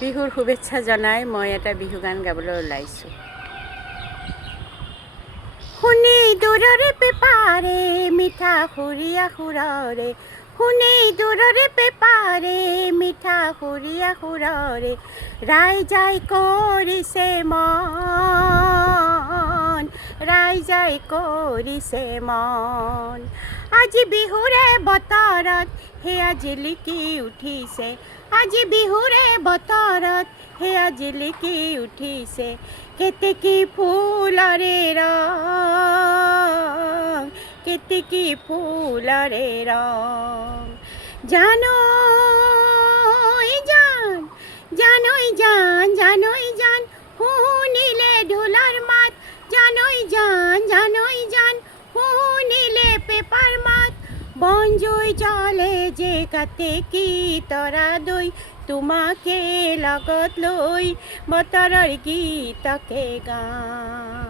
বিহুৰ শুভেচ্ছা জনাই মই এটা বিহু গান গাবলৈ ওলাইছোঁ। শুনি দূৰৰে পেপাৰে মিঠা সুৰীয়া সুৰৰে, শুনি দূৰৰে পেপাৰে মিঠা সুৰীয়া সুৰৰে, ৰাইজাই কৰিছে মন, ৰাইজাই কৰিছে মন। আজি বিহুৰে বতৰত সেয়া জিলিকি উঠিছে, আজি বিহুৰে বতৰত সেয়া জিলিকি উঠিছে, কেতেকী ফুলৰে ৰং, কেতেকী ফুলৰে ৰং। জানৈ জান, জানৈ জান, জানৈ জান, শুনিলে ঢোলৰ মাত, জানৈ জান, জানৈ জান, শুনিলে পেপাৰ মাত। বনজুই জ্বলে যে কাতেকী তৰা দৈ, তোমাকে লগত লৈ বতৰৰ গীতকে গাওঁ।